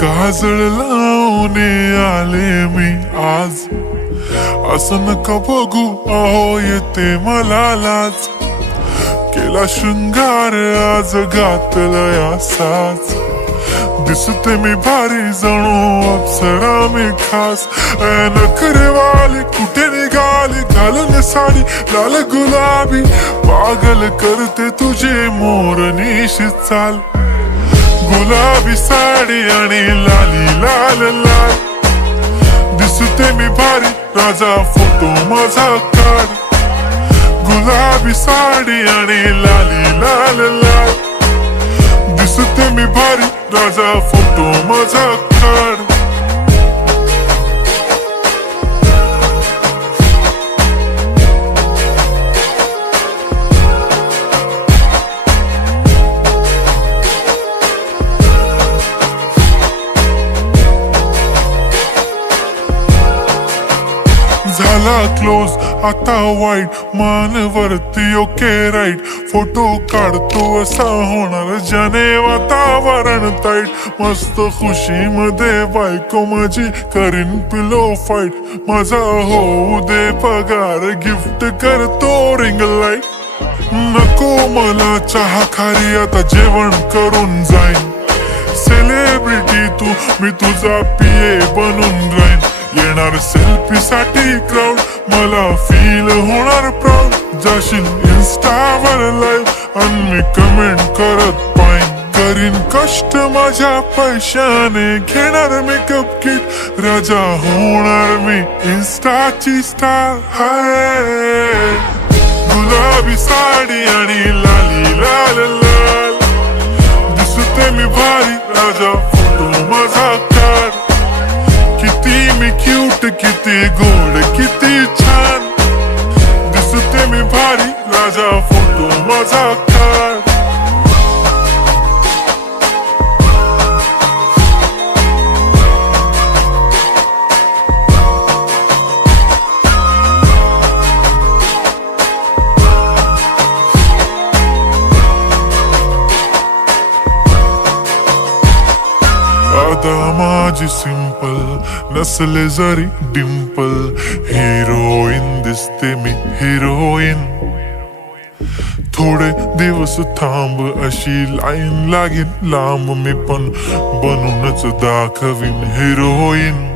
काजळ लावून आले मी आज, असं नका बघू अहो येते मला लाज. केला शृंगार आज घातलाय असाच, दिसते मी भारी जणू अप्सरा मी खास. नखरेवाली कुठे निघाली घालून साडी लाल गुलाबी, पागल करते तुझे मोरनीशी चाल. गुलाबी साडी आणि लाली लाल लाल, दिसते मी भारी राजा फोटो माझा काढ. गुलाबी साडी आणि लाली लाल लाल, दिसते मी भारी राजा फोटो माझा काढ. झाला क्लोज आता वाईट, मान वरती ओके राईट. फोटो काढतो असा होणार ज्याने वातावरण ताईट. मस्त खुशी मध्ये बायको माझी करीन पिलो फाईट. माझा होऊ दे पगार गिफ्ट करतो रिंग लाईट. नको मला चहा खारी आता जेवण करून जाईन. सेलिब्रिटी तू मी तुझा पिये बनून राहीन. येणार सेल्फी साठी क्राऊड मला फील होणार प्राऊड. जाशील इन्स्टावर लाईव्ह आणि मी कमेंट करत पाईन. करीन कष्ट माझ्या पैशाने घेणार मेकअप किट. राजा होणार मी इन्स्टाची स्टार. हाय गुलाबी साडी आणि लाली लाल लाल, दिसते मी भारी राजा फोटो माझा काढ. किती मी क्यूट किती गोड किती छान, दिसते मी भारी राजा फोटो माझा काढ. आता माझी सिंपल नसले जरी डिंपल, हिरोईन दिसते मी हिरोईन. थोडे दिवस थांब अशी लाईन लागेल लांब, मी पण बनूनच दाखवीन हिरोईन.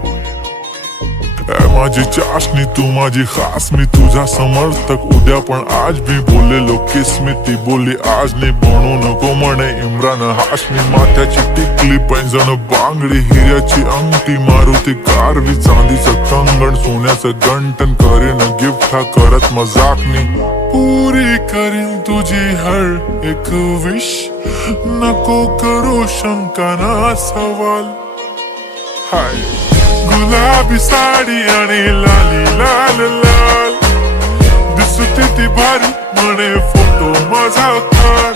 माझी चाशनी तू माझी खास, मी तुझा समर्थक उद्या पण आज मी बोललेलो किस मी. ती बोलली आज नाही बनू नको म्हणे इम्रान हाशमी. माथ्याची टिकली पैंजण बांगडी हिऱ्याची अंगठी, मारुती कारवी चांदीचं कंगण सोन्याचं गंटन. करीन गिफ्ट हा करत मजाकनी, पुरी करीन तुझी हर एक विश. नको करू शंका ना सवाल. हाय गुलाबी साडी आणि लाली लाल लाल, दिसते ती भारी म्हणे फोटो माझा काढ.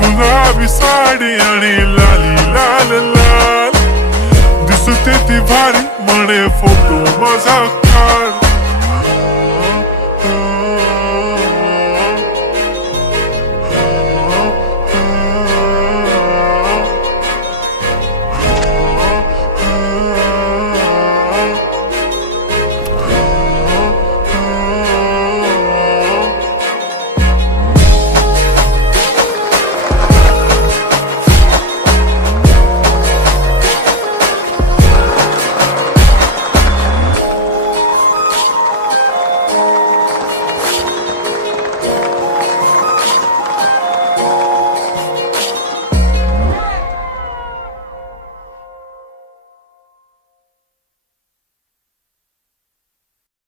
गुलाबी साडी आणि लाली लाल लाल, दिसते ती भारी म्हणे फोटो माझा काढ.